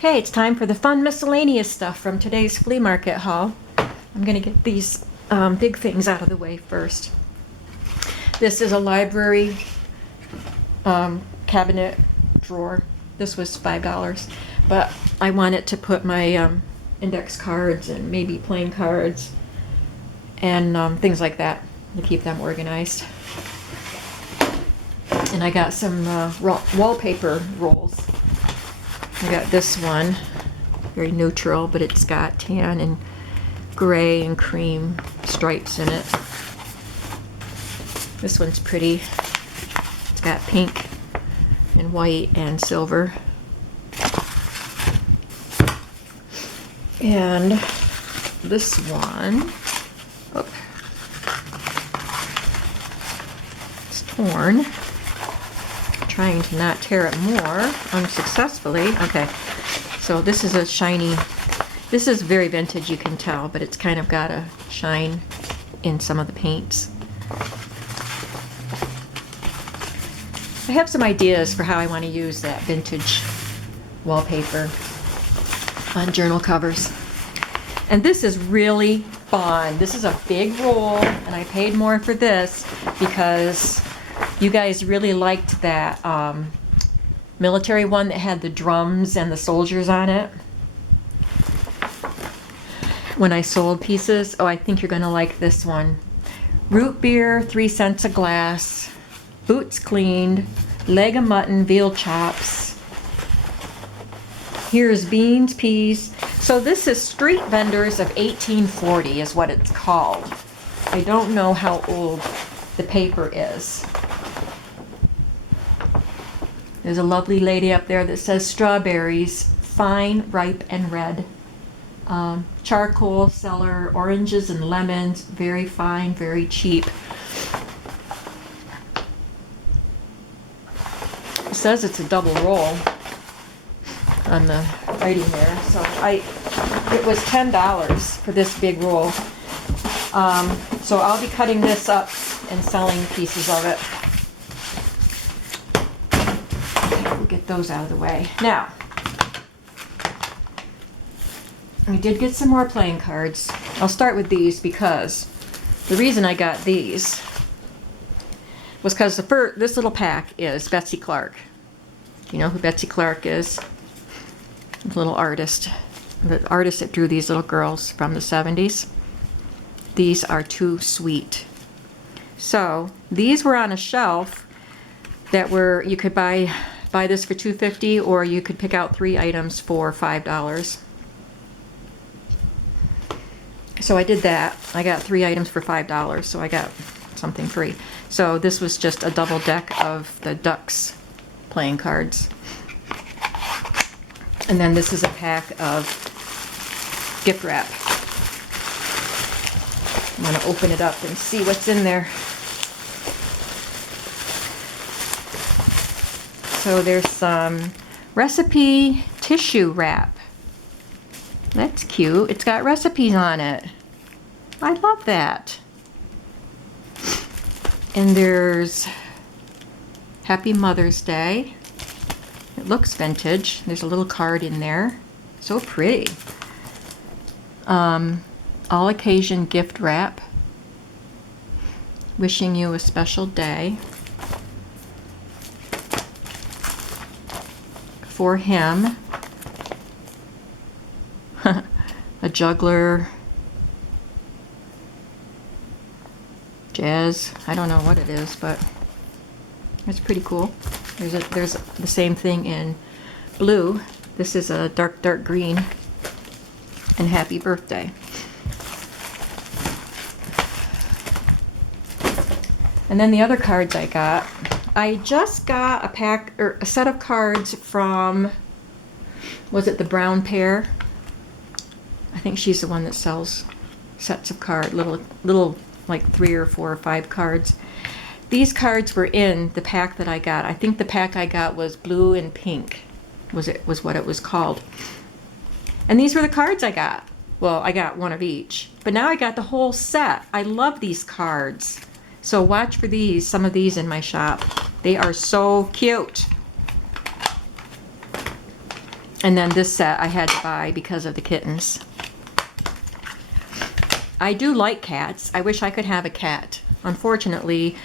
Okay, it's time for the fun miscellaneous stuff from today's flea market haul. I'm going to get these big things out of the way first. This is a library cabinet drawer. This was $5, but I wanted to put my index cards and maybe playing cards and things like that to keep them organized. And I got some wallpaper rolls. I got this one, very neutral, but it's got tan and gray and cream stripes in it. This one's pretty. It's got pink and white and silver. And this one, oh, it's torn. Trying to not tear it more unsuccessfully. Okay, so this is a shiny, this is very vintage, you can tell, but it's kind of got a shine in some of the paints. I have some ideas for how I want to use that vintage wallpaper on journal covers. And this is really fun. This is a big roll, and I paid more for this because you guys really liked that military one that had the drums and the soldiers on it. When I sold pieces, oh, I think you're gonna like this one. Root beer, 3 cents a glass, boots cleaned, leg of mutton, veal chops. Here's beans, peas. So this is Street Vendors of 1840 is what it's called. I don't know how old the paper is. There's a lovely lady up there that says strawberries, fine, ripe, and red. Charcoal cellar, oranges and lemons, very fine, very cheap. It says it's a double roll on the writing there. So it was $10 for this big roll. So I'll be cutting this up and selling pieces of it. Get those out of the way. Now, I did get some more playing cards. I'll start with these because the reason I got these was because this little pack is Betsy Clark. You know who Betsy Clark is? The little artist. The artist that drew these little girls from the 70s. These are too sweet. So these were on a shelf that were, you could buy this for $2.50, or you could pick out 3 items for $5. So I did that. I got 3 items for $5, so I got something free. So this was just a double deck of the Ducks playing cards. And then this is a pack of gift wrap. I'm going to open it up and see what's in there. So there's some recipe tissue wrap. That's cute. It's got recipes on it. I love that. And there's Happy Mother's Day. It looks vintage. There's a little card in there. So pretty. All occasion gift wrap. Wishing you a special day. For him, a juggler, jazz, I don't know what it is, but it's pretty cool. There's the same thing in blue. This is a dark green, and happy birthday. And then the other cards I just got a set of cards from, was it the Brown Pair? I think she's the one that sells sets of cards, little like 3 or 4 or 5 cards. These cards were in the pack that I got. I think the pack I got was blue and pink, was what it was called. And these were the cards I got. Well, I got one of each, but now I got the whole set. I love these cards. So watch for these, some of these in my shop. They are so cute. And then this set I had to buy because of the kittens. I do like cats. I wish I could have a cat. Unfortunately,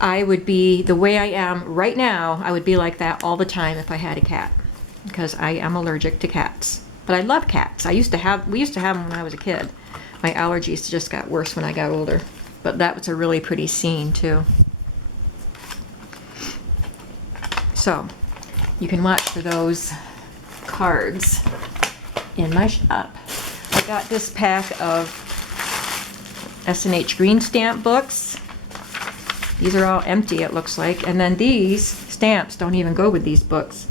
I would be, the way I am right now, I would be like that all the time if I had a cat, because I am allergic to cats. But I love cats. We used to have them when I was a kid. My allergies just got worse when I got older. But that was a really pretty scene too. So, you can watch for those cards in my shop. I got this pack of S&H green stamp books. These are all empty, it looks like. And then these stamps don't even go with these books.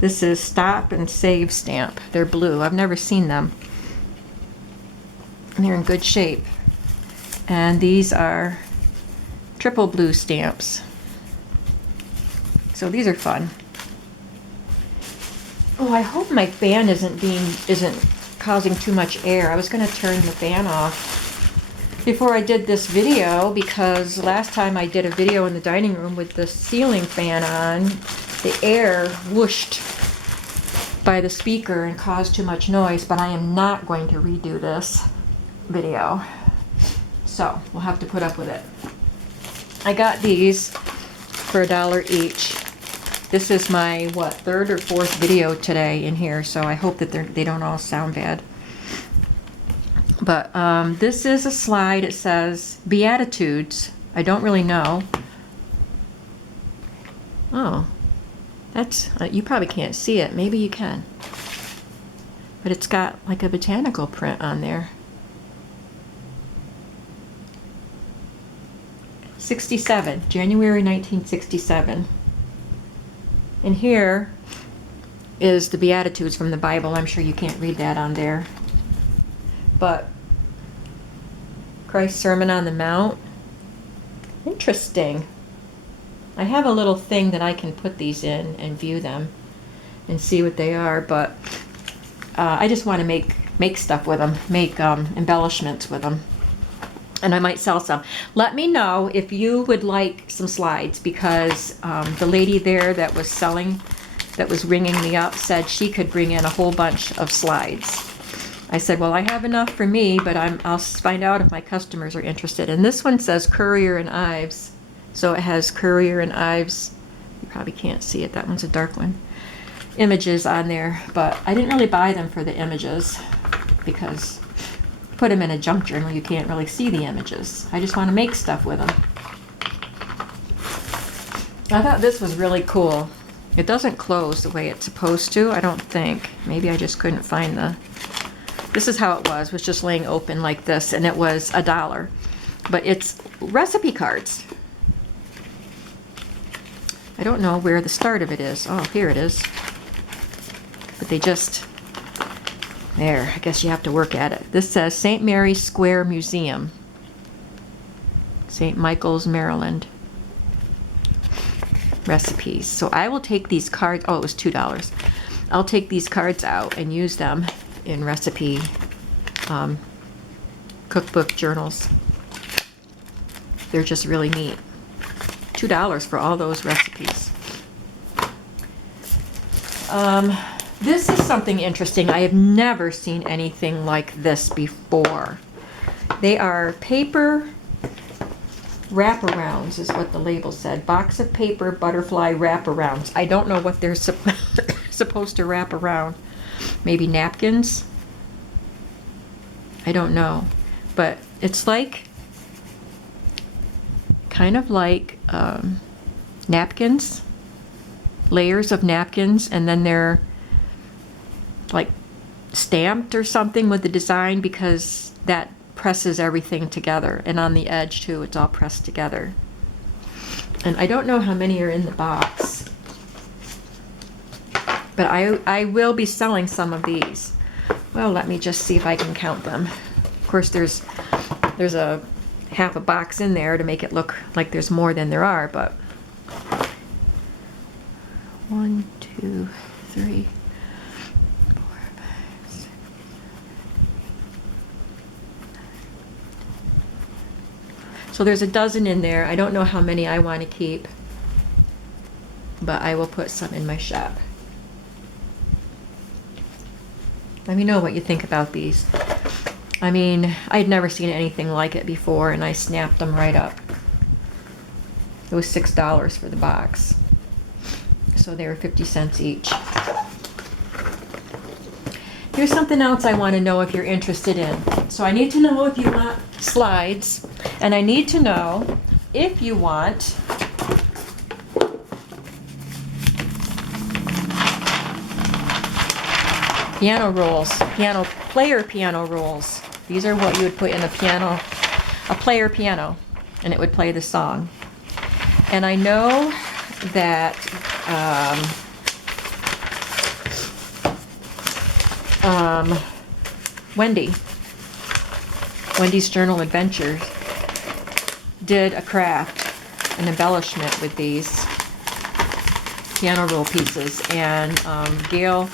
This is Stop and Save stamp. They're blue. I've never seen them. And they're in good shape. And these are triple blue stamps. So these are fun. Oh, I hope my fan isn't causing too much air. I was going to turn the fan off before I did this video, because last time I did a video in the dining room with the ceiling fan on, the air whooshed by the speaker and caused too much noise. But I am not going to redo this video, so we'll have to put up with it. I got these for $1 each. This is my, third or fourth video today in here, so I hope that they don't all sound bad. But this is a slide. It says Beatitudes. I don't really know. Oh, that's, you probably can't see it. Maybe you can. But it's got like a botanical print on there. 67, January 1967. And here is the Beatitudes from the Bible. I'm sure you can't read that on there. But Christ's Sermon on the Mount. Interesting. I have a little thing that I can put these in and view them and see what they are, but I just want to make stuff with them, make embellishments with them. And I might sell some. Let me know if you would like some slides, because the lady there that was selling, that was ringing me up, said she could bring in a whole bunch of slides. I said, well, I have enough for me, but I'll find out if my customers are interested. And this one says Currier and Ives. So it has Currier and Ives. You probably can't see it. That one's a dark one. Images on there. But I didn't really buy them for the images, because put them in a junk journal, you can't really see the images. I just want to make stuff with them. I thought this was really cool. It doesn't close the way it's supposed to, I don't think. Maybe I just couldn't find the... This is how it was just laying open like this, and it was $1. But it's recipe cards. I don't know where the start of it is. Oh, here it is. But they just... There, I guess you have to work at it. This says St. Mary's Square Museum, St. Michael's, Maryland. Recipes. So I will take these cards. Oh, it was $2. I'll take these cards out and use them in recipe cookbook journals. They're just really neat. $2 for all those recipes. This is something interesting. I have never seen anything like this before. They are paper wraparounds, is what the label said. Box of paper butterfly wraparounds. I don't know what they're supposed to wrap around. Maybe napkins? I don't know. But it's like, kind of like napkins. Layers of napkins, and then they're like stamped or something with the design, because that presses everything together, and on the edge too, it's all pressed together. And I don't know how many are in the box, but I will be selling some of these. Well, let me just see if I can count them. Of course, there's a half a box in there to make it look like there's more than there are, but 1, 2, 3, 4, 5, 6. So there's a dozen in there. I don't know how many I want to keep, but I will put some in my shop. Let me know what you think about these. I mean, I'd never seen anything like it before, and I snapped them right up. It was $6 for the box. So they were 50 cents each. Here's something else I want to know if you're interested in. So I need to know if you want slides, and I need to know if you want piano rolls, piano rolls. These are what you would put in a player piano, and it would play the song. And I know that Wendy's Journal Adventures did a craft, an embellishment with these piano roll pieces, and Gail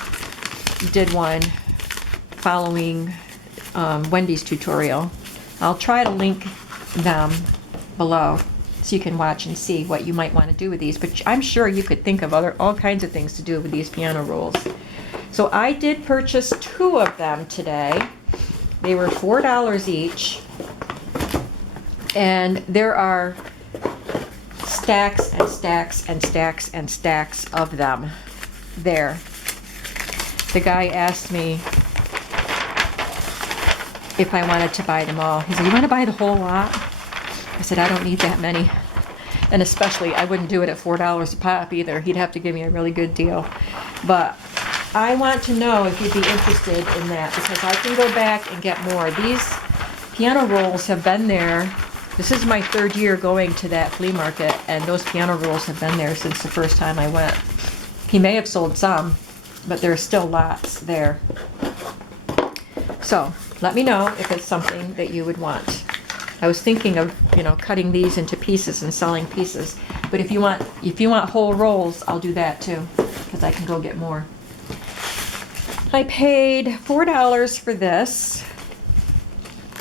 did one following Wendy's tutorial. I'll try to link them below so you can watch and see what you might want to do with these, but I'm sure you could think of all kinds of things to do with these piano rolls. So I did purchase 2 of them today. They were $4 each, and there are stacks and stacks and stacks and stacks of them there. The guy asked me if I wanted to buy them all. He said, "You want to buy the whole lot?" I said, "I don't need that many." And especially, I wouldn't do it at $4 a pop either. He'd have to give me a really good deal. But I want to know if you'd be interested in that, because I can go back and get more. These piano rolls have been there. This is my 3rd year going to that flea market, and those piano rolls have been there since the first time I went. He may have sold some, but there are still lots there. So let me know if it's something that you would want. I was thinking of, cutting these into pieces and selling pieces. But if you want whole rolls, I'll do that too, because I can go get more. I paid $4 for this,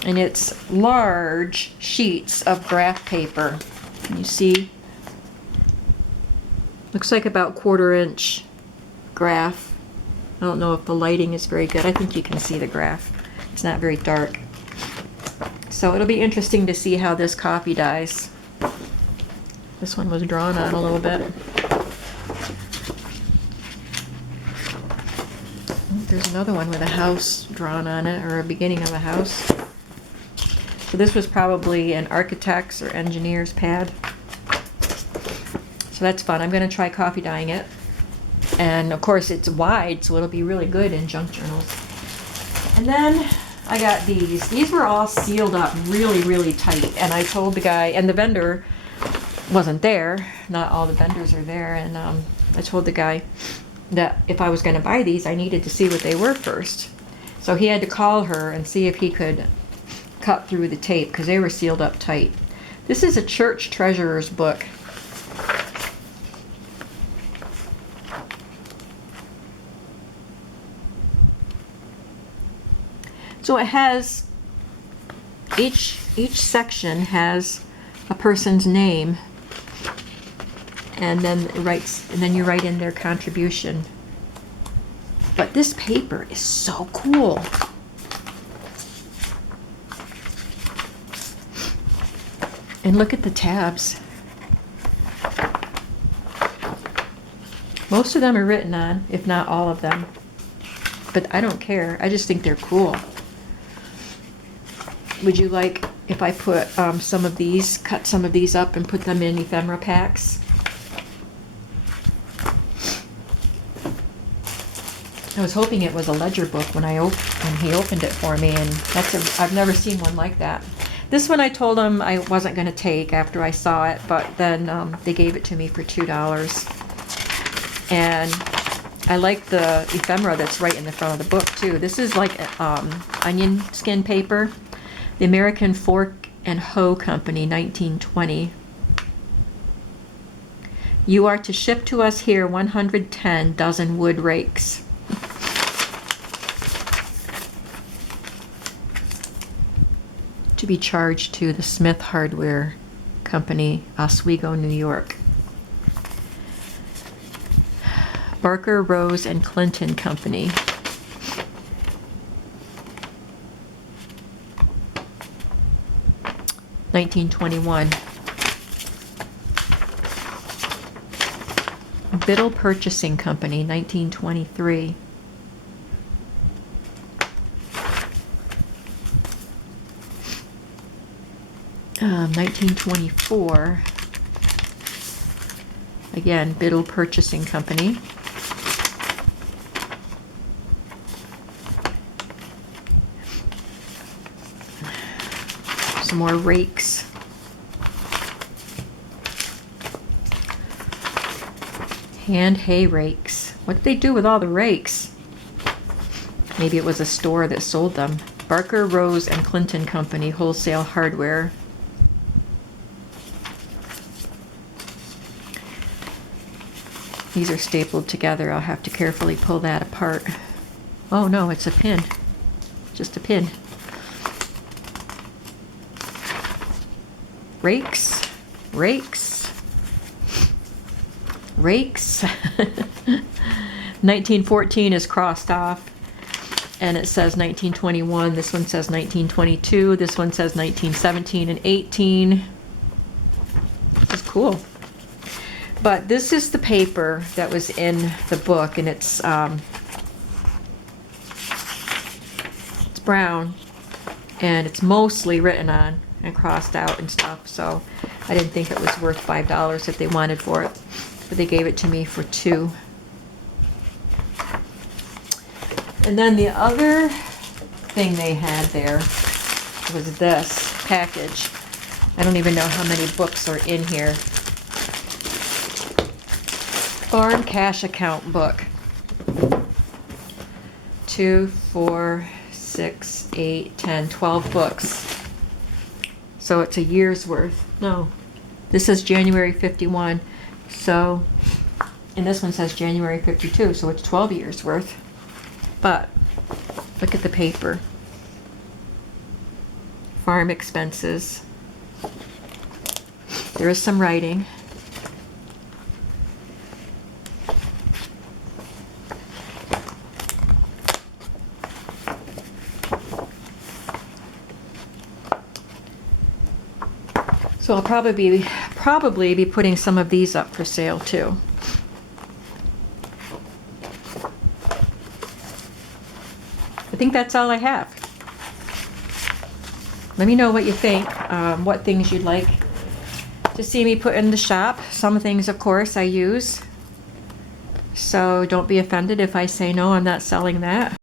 and it's large sheets of graph paper. Can you see? Looks like about 1/4 inch graph. I don't know if the lighting is very good. I think you can see the graph. It's not very dark. So it'll be interesting to see how this copy dies. This one was drawn on a little bit. There's another one with a house drawn on it, or a beginning of a house. So this was probably an architect's or engineer's pad. So that's fun. I'm going to try coffee dyeing it. And of course it's wide, so it'll be really good in junk journals. And then I got these. These were all sealed up really, really tight. And I told the guy, and the vendor wasn't there. Not all the vendors are there. And I told the guy that if I was going to buy these, I needed to see what they were first. So he had to call her and see if he could cut through the tape, because they were sealed up tight. This is a church treasurer's book. So it has, each section has a person's name, and then you write in their contribution. But this paper is so cool. And look at the tabs. Most of them are written on, if not all of them. But I don't care. I just think they're cool. Would you like if I put some of these, cut some of these up and put them in ephemera packs? I was hoping it was a ledger book when he opened it for me, and I've never seen one like that. This one I told him I wasn't going to take after I saw it, but then they gave it to me for $2. And I like the ephemera that's right in the front of the book too. This is like onion skin paper. The American Fork and Hoe Company, 1920. You are to ship to us here 110 dozen wood rakes. To be charged to the Smith Hardware Company, Oswego, New York. Barker, Rose, and Clinton Company. 1921. Biddle Purchasing Company, 1923. 1924. Again, Biddle Purchasing Company. Some more rakes. Hand hay rakes. What did they do with all the rakes? Maybe it was a store that sold them. Barker, Rose, and Clinton Company, Wholesale Hardware. These are stapled together. I'll have to carefully pull that apart. Oh no, it's a pin. Just a pin. Rakes. Rakes. Rakes. 1914 is crossed off. And it says 1921. This one says 1922. This one says 1917 and 18. This is cool. But this is the paper that was in the book, and it's brown, and it's mostly written on and crossed out and stuff. So I didn't think it was worth $5 if they wanted for it, but they gave it to me for $2. And then the other thing they had there was this package. I don't even know how many books are in here. Farm Cash Account book. 2, 4, 6, 8, 10, 12 books. So it's a year's worth. No, this says January 51. So, and this one says January 52, so it's 12 years worth. But look at the paper. Farm expenses. There is some writing. So I'll probably be putting some of these up for sale too. I think that's all I have. Let me know what you think, what things you'd like to see me put in the shop. Some things, of course, I use. So don't be offended if I say no, I'm not selling that.